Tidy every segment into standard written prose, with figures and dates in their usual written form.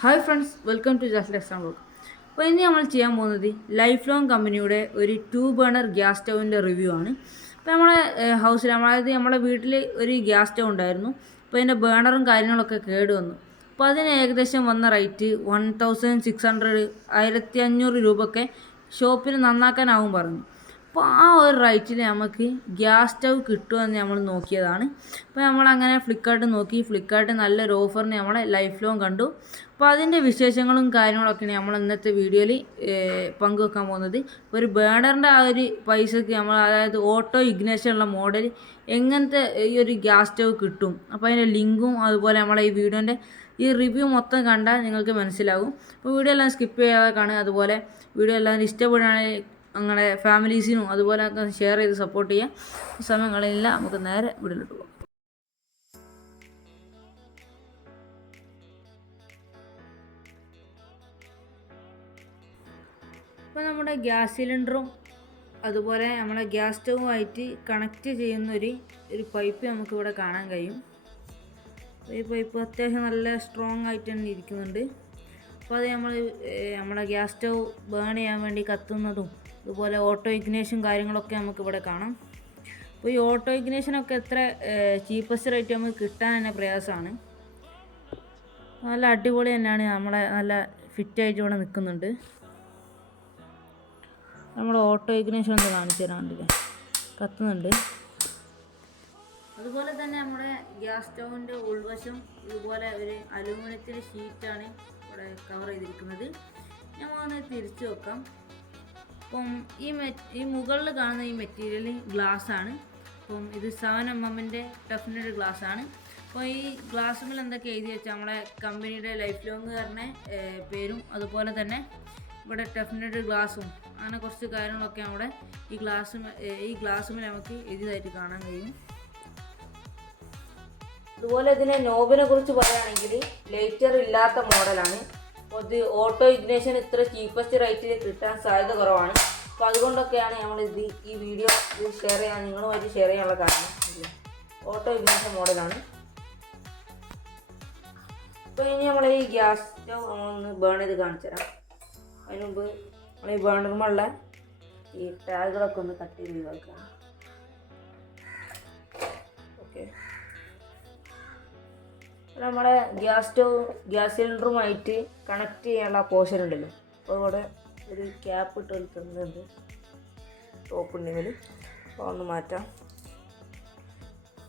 Hi friends, welcome to just example. അപ്പോൾ ഇനി നമ്മൾ ചെയ്യാൻ പോകുന്നത് ലൈഫ് ലോങ് കമ്പനിയുടെ ഒരു 2 ബർണർ ഗ്യാസ് സ്റ്റൗവിൻ്റെ റിവ്യൂ ആണ്. അപ്പോൾ നമ്മളെ ഹൗസിൽ അതായത് നമ്മളെ വീട്ടിൽ ഒരു ഗ്യാസ് സ്റ്റൗ ഉണ്ടായിരുന്നു. അപ്പോൾ അതിൻ്റെ ബേണറും കാര്യങ്ങളൊക്കെ കേട് വന്നു. അപ്പോൾ അതിന് ഏകദേശം വന്ന റേറ്റ് 1600 1500 രൂപയൊക്കെ ഷോപ്പിൽ നന്നാക്കാനാവും പറഞ്ഞു. അപ്പോൾ ആ ഒരു റേറ്റിൽ നമുക്ക് ഗ്യാസ് സ്റ്റൗ കിട്ടുമെന്ന് നമ്മൾ നോക്കിയതാണ്. അപ്പോൾ നമ്മളങ്ങനെ ഫ്ലിപ്കാർട്ട് നോക്കി. ഫ്ലിപ്കാർട്ട് നല്ലൊരു ഓഫറിന് നമ്മളെ ലൈഫ് ലോങ് കണ്ടു. അപ്പോൾ അതിൻ്റെ വിശേഷങ്ങളും കാര്യങ്ങളൊക്കെയാണ് നമ്മൾ ഇന്നത്തെ വീഡിയോയിൽ പങ്കുവെക്കാൻ പോകുന്നത്. ഒരു ബേണറിൻ്റെ ആ ഒരു പൈസക്ക് നമ്മൾ, അതായത് ഓട്ടോ ഇഗ്നേഷൻ ഉള്ള മോഡൽ എങ്ങനത്തെ ഈ ഒരു ഗ്യാസ് സ്റ്റൗ കിട്ടും, അപ്പോൾ അതിൻ്റെ ലിങ്കും അതുപോലെ നമ്മളെ ഈ വീഡിയോൻ്റെ ഈ റിവ്യൂ മൊത്തം കണ്ടാൽ നിങ്ങൾക്ക് മനസ്സിലാകും. അപ്പോൾ വീഡിയോ എല്ലാം സ്കിപ്പ് ചെയ്യാതെ കാണുക. അതുപോലെ വീഡിയോ എല്ലാവരും ഇഷ്ടപ്പെടുകയാണെങ്കിൽ അങ്ങനെ ഫാമിലീസിനും അതുപോലെ ഷെയർ ചെയ്ത് സപ്പോർട്ട് ചെയ്യുക. സമയങ്ങളില്ല, നമുക്ക് നേരെ വീഡിയോയിലോട്ട് പോകാം. ഇപ്പോൾ നമ്മുടെ ഗ്യാസ് സിലിണ്ടറും അതുപോലെ നമ്മളെ ഗ്യാസ് സ്റ്റൗവുമായിട്ട് കണക്റ്റ് ചെയ്യുന്ന ഒരു പൈപ്പ് നമുക്കിവിടെ കാണാൻ കഴിയും. ഈ പൈപ്പ് അത്യാവശ്യം നല്ല സ്ട്രോങ് ആയിട്ട് തന്നെ ഇരിക്കുന്നുണ്ട്. അപ്പോൾ അത് നമ്മളെ ഗ്യാസ് സ്റ്റൗ ബേൺ ചെയ്യാൻ വേണ്ടി കത്തുന്നതും അതുപോലെ ഓട്ടോ ഇഗ്നേഷൻ കാര്യങ്ങളൊക്കെ നമുക്കിവിടെ കാണാം. അപ്പോൾ ഈ ഓട്ടോ ഇഗ്നേഷനൊക്കെ എത്ര ചീപ്പസ്റ്റ് റേറ്റ് നമുക്ക് കിട്ടാൻ തന്നെ പ്രയാസമാണ്. നല്ല അടിപൊളി തന്നെയാണ്, നമ്മളെ നല്ല ഫിറ്റായിട്ട് ഇവിടെ നിൽക്കുന്നുണ്ട്. നമ്മുടെ ഓട്ടോ ഇഗ്നേഷൻ ഒന്ന് കാണിച്ചു തരാണ്ടില്ലേ, കത്തുന്നുണ്ട്. അതുപോലെ തന്നെ നമ്മുടെ ഗ്യാസ് സ്റ്റൗവിൻ്റെ ഉൾവശം ഇതുപോലെ ഒരു അലൂമിനിയത്തിൻ്റെ ഷീറ്റാണ് ഇവിടെ കവർ ചെയ്തിരിക്കുന്നത്. നമ്മളൊന്ന് തിരിച്ചു വെക്കാം. അപ്പം ഈ മുകളിൽ കാണുന്ന ഈ മെറ്റീരിയൽ ഗ്ലാസ് ആണ്. അപ്പം ഇത് 7mm ടഫ്നെഡ് ഗ്ലാസ് ആണ്. അപ്പോൾ ഈ ഗ്ലാസ്സിൽ എന്തൊക്കെ എഴുതി വെച്ചാൽ നമ്മളെ കമ്പനിയുടെ ലൈഫ് ലോങ്ങുകാരനെ പേരും അതുപോലെ തന്നെ ഇവിടെ ടഫ്നെഡ് ഗ്ലാസും അങ്ങനെ കുറച്ച് കാര്യങ്ങളൊക്കെ നമ്മുടെ ഈ ഗ്ലാസ്സിൽ നമുക്ക് എഴുതിയതായിട്ട് കാണാൻ കഴിയും. അതുപോലെ ഇതിനെ നോബിനെ കുറിച്ച് പറയുകയാണെങ്കിൽ ലൈറ്റർ ഇല്ലാത്ത മോഡലാണ്. അപ്പോൾ ഇത് ഓട്ടോ ഇഗ്നേഷൻ ഇത്ര ചീപ്പസ്റ്റ് റേറ്റിൽ കിട്ടാൻ സാധ്യത കുറവാണ്. അപ്പോൾ അതുകൊണ്ടൊക്കെയാണ് നമ്മൾ ഈ വീഡിയോ നിങ്ങളുമായിട്ട് ഷെയർ ചെയ്യാനുള്ള കാരണം. ഓട്ടോ ഇഗ്നേഷൻ മോഡലാണ്. അപ്പോൾ ഇനി നമ്മൾ ഈ ഗ്യാസ് സ്റ്റൗ ഒന്ന് ബേൺ ചെയ്ത് കാണിച്ചു തരാം. അതിന് മുമ്പ് നമ്മൾ ഈ ബേണറുമുള്ള ഈ ടാഗുകളൊക്കെ ഒന്ന് കട്ട് ചെയ്ത് ഒഴിവാക്കാം. ഓക്കെ, നമ്മുടെ ഗ്യാസ് സിലിണ്ടറുമായിട്ട് കണക്ട് ചെയ്യാനുള്ള പോർഷൻ ഉണ്ടല്ലോ, അപ്പോൾ ഇവിടെ ഒരു ക്യാപ്പ് ഇട്ട് എടുക്കുന്നുണ്ട് ടോപ്പുണ്ടെങ്കിൽ. അപ്പോൾ ഒന്ന് മാറ്റാം.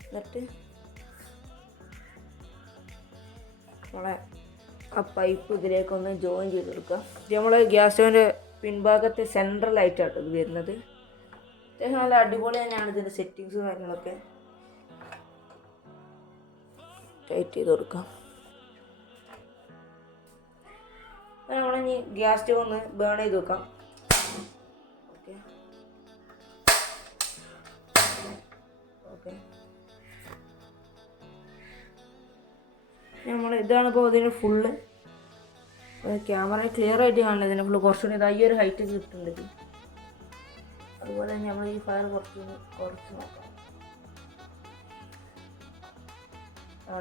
എന്നിട്ട് നമ്മളെ ആ പൈപ്പ് ഇതിലേക്കൊന്ന് ജോയിൻ ചെയ്ത് കൊടുക്കുക. ഇത് നമ്മളെ ഗ്യാസ് സ്റ്റൗവിൻ്റെ പിൻഭാഗത്തെ സെൻട്രലായിട്ടാണ് ഇത് വരുന്നത്. അത്യാവശ്യം നല്ല അടിപൊളി തന്നെയാണ് ഇതിൻ്റെ സെറ്റിങ്സ് കാര്യങ്ങളൊക്കെ. ടൈറ്റ് ചെയ്ത് കൊടുക്കാം. നമ്മളിനി ഗ്യാസ് സ്റ്റൗ ഒന്ന് ബേൺ ചെയ്ത് വെക്കാം. ഓക്കെ ഓക്കെ ഇതാണിപ്പോൾ ഇതിന് ഫുള്ള് ക്യാമറ ക്ലിയർ ആയിട്ട് കാണില്ല. ഇതിന് ഫുള്ള് കുറച്ചുകൂടി ഈ ഒരു ഹൈറ്റ് കിട്ടുന്നുണ്ട്. അതുപോലെ തന്നെ നമ്മൾ ഈ ഫയർ കുറച്ച് നോക്കാം.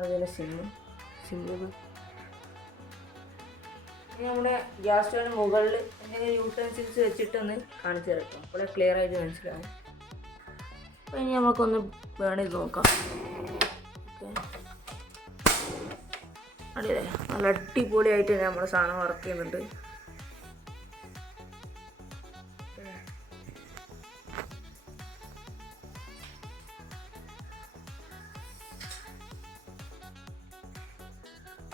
ഇതിൻ്റെ സിമ്മ് നമ്മുടെ ഗ്യാസ് സ്റ്റൗവിന് മുകളിൽ എന്തെങ്കിലും യൂട്ടൻസിൽസ് വെച്ചിട്ടൊന്ന് കാണിച്ചു തരാം. അപ്പോൾ ക്ലിയർ ആയിട്ട് മനസ്സിലാവും. അപ്പോൾ ഇനി നമുക്കൊന്ന് ബേൺ ചെയ്ത് നോക്കാം. ഓക്കെ, അടിയല്ലേ, നല്ല അടിപൊളിയായിട്ട് തന്നെ നമ്മുടെ സാധനം വർക്ക് ചെയ്യുന്നുണ്ട്.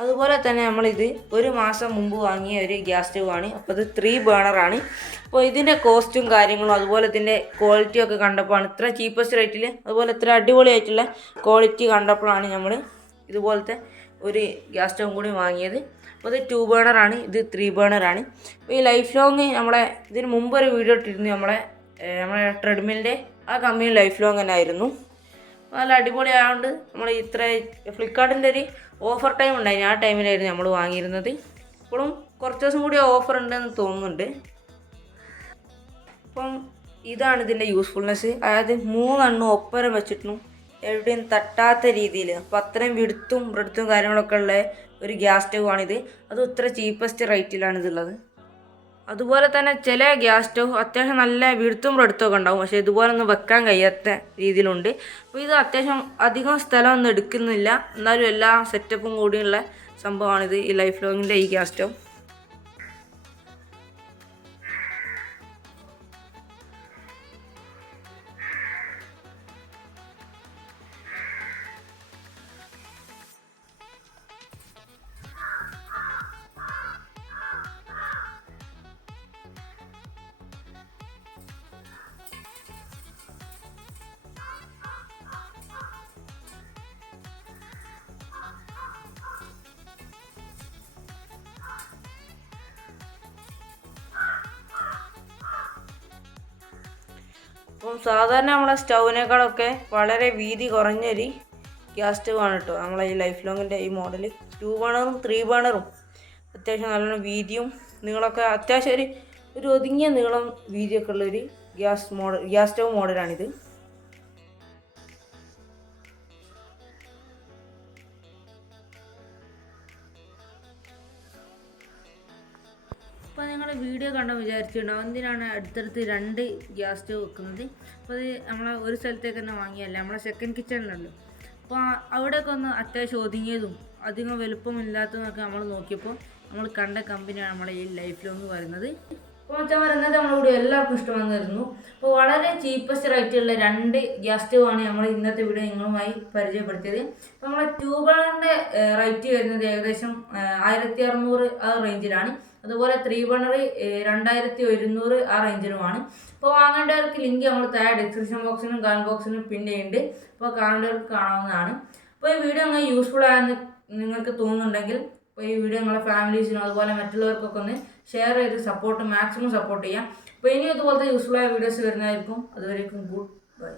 അതുപോലെ തന്നെ നമ്മളിത് 1 മാസം മുമ്പ് വാങ്ങിയ ഒരു ഗ്യാസ് സ്റ്റൗ ആണ്. അപ്പോൾ ഇത് 3 ബേണറാണ്. അപ്പോൾ ഇതിൻ്റെ കോസ്റ്റും കാര്യങ്ങളും അതുപോലെ ഇതിൻ്റെ ക്വാളിറ്റിയൊക്കെ കണ്ടപ്പോഴാണ്, ഇത്ര ചീപ്പസ്റ്റ് റേറ്റിൽ അതുപോലെ ഇത്ര അടിപൊളിയായിട്ടുള്ള ക്വാളിറ്റി കണ്ടപ്പോഴാണ് നമ്മൾ ഇതുപോലത്തെ ഒരു ഗ്യാസ് സ്റ്റൗ കൂടി വാങ്ങിയത്. അപ്പോൾ ഇത് 2 ബേണറാണ്, ഇത് 3 ബേണറാണ്. അപ്പോൾ ഈ ലൈഫ് ലോങ് ഇതിന് മുമ്പ് ഒരു വീഡിയോ ഇട്ടിരുന്നു. നമ്മളെ ട്രെഡ്മിലിൻ്റെ ആ കമ്പനി ലൈഫ് ലോങ് തന്നെ ആയിരുന്നു. നല്ല അടിപൊളിയായതുകൊണ്ട് നമ്മൾ ഫ്ലിപ്കാർട്ടിൻ്റെ ഒരു ഓഫർ ടൈം ഉണ്ടായിരുന്നു. ആ ടൈമിലായിരുന്നു നമ്മൾ വാങ്ങിയിരുന്നത്. ഇപ്പോഴും കുറച്ച് ദിവസം കൂടി ഓഫർ ഉണ്ടെന്ന് തോന്നുന്നുണ്ട്. അപ്പം ഇതാണ് ഇതിൻ്റെ യൂസ്ഫുൾനെസ്. അതായത് 3 ഒപ്പരം വെച്ചിട്ടും എവിടെയും തട്ടാത്ത രീതിയിൽ, അപ്പോൾ അത്രയും വിടുത്തും കാര്യങ്ങളൊക്കെ ഉള്ള ഒരു ഗ്യാസ് സ്റ്റവ് ആണിത്. അതും ഇത്ര ചീപ്പസ്റ്റ് റേറ്റിലാണ് ഇതുള്ളത്. അതുപോലെ തന്നെ ചില ഗ്യാസ് സ്റ്റവ് അത്യാവശ്യം നല്ല വീഴ്ത്തും എടുത്തൊക്കെ ഉണ്ടാവും, പക്ഷേ ഇതുപോലൊന്നും വെക്കാൻ കഴിയാത്ത രീതിയിലുണ്ട്. അപ്പോൾ ഇത് അത്യാവശ്യം അധികം സ്ഥലമൊന്നും എടുക്കുന്നില്ല, എന്നാലും എല്ലാ സെറ്റപ്പും കൂടിയുള്ള സംഭവമാണിത്, ഈ ലൈഫ് ലോങ്ങിൻ്റെ ഈ ഗ്യാസ് സ്റ്റവ്. അപ്പം സാധാരണ നമ്മളെ സ്റ്റൗവിനേക്കാളൊക്കെ വളരെ വീതി കുറഞ്ഞൊരു ഗ്യാസ് സ്റ്റവ് ആണ് കേട്ടോ നമ്മളെ ഈ ലൈഫ് ലോങ്ങിൻ്റെ ഈ മോഡൽ. 2 ബേണറും 3 ബേണറും അത്യാവശ്യം നല്ലോണം വീതിയും നീളമൊക്കെ അത്യാവശ്യം ഒരു ഒതുങ്ങിയ നീളം വീതിയൊക്കെ ഉള്ളൊരു ഗ്യാസ് സ്റ്റവ് മോഡലാണിത്. അപ്പോൾ നിങ്ങൾ വീഡിയോ കണ്ടോ വിചാരിച്ചിട്ടുണ്ടാവും എന്തിനാണ് അടുത്തടുത്ത് 2 ഗ്യാസ് സ്റ്റവ് വെക്കുന്നത്. അപ്പോൾ അത് നമ്മളെ ഒരു സ്ഥലത്തേക്ക് തന്നെ വാങ്ങിയല്ല, നമ്മളെ സെക്കൻഡ് കിച്ചണിലല്ലോ. അപ്പോൾ അവിടെയൊക്കെ ഒന്ന് അത്യാവശ്യം ഒതുങ്ങിയതും അധികം വലുപ്പമില്ലാത്തതൊക്കെ നമ്മൾ നോക്കിയപ്പോൾ നമ്മൾ കണ്ട കമ്പനിയാണ് നമ്മളെ ഈ ലൈഫ് ലോങ് പറയുന്നത്. അപ്പോൾ വെച്ചാൽ ഇന്നത്തെ നമ്മുടെ വീഡിയോ എല്ലാവർക്കും ഇഷ്ടമാണെന്ന് വരുന്നു. അപ്പോൾ വളരെ ചീപ്പസ്റ്റ് റേറ്റുള്ള 2 ഗ്യാസ് സ്റ്റവ് ആണ് നമ്മൾ ഇന്നത്തെ വീഡിയോ നിങ്ങളുമായി പരിചയപ്പെടുത്തിയത്. അപ്പോൾ നമ്മളെ 2 ബേണറിൻ്റെ റേറ്റ് വരുന്നത് ഏകദേശം 1600 ആ റേഞ്ചിലാണ്. അതുപോലെ 3 ബേണർ 2100 ആ റേഞ്ചിലുമാണ്. അപ്പോൾ വാങ്ങേണ്ടവർക്ക് ലിങ്ക് നമ്മൾ താഴെ ഡിസ്ക്രിപ്ഷൻ ബോക്സിനും കമന്റ് ബോക്സിനും പിന്നെയുണ്ട്. അപ്പോൾ കാണേണ്ടവർക്ക് കാണാവുന്നതാണ്. അപ്പോൾ ഈ വീഡിയോ അങ്ങനെ യൂസ്ഫുൾ ആയെന്ന് നിങ്ങൾക്ക് തോന്നുന്നുണ്ടെങ്കിൽ അപ്പോൾ ഈ വീഡിയോ നിങ്ങളുടെ ഫാമിലീസിനും അതുപോലെ മറ്റുള്ളവർക്കൊക്കെ ഒന്ന് ഷെയർ ചെയ്ത് മാക്സിമം സപ്പോർട്ട് ചെയ്യാം. അപ്പോൾ ഇനി അതുപോലത്തെ യൂസ്ഫുൾ ആയ വീഡിയോസ് വരുന്നതായിരിക്കും. അതുവരേക്കും ഗുഡ് ബൈ.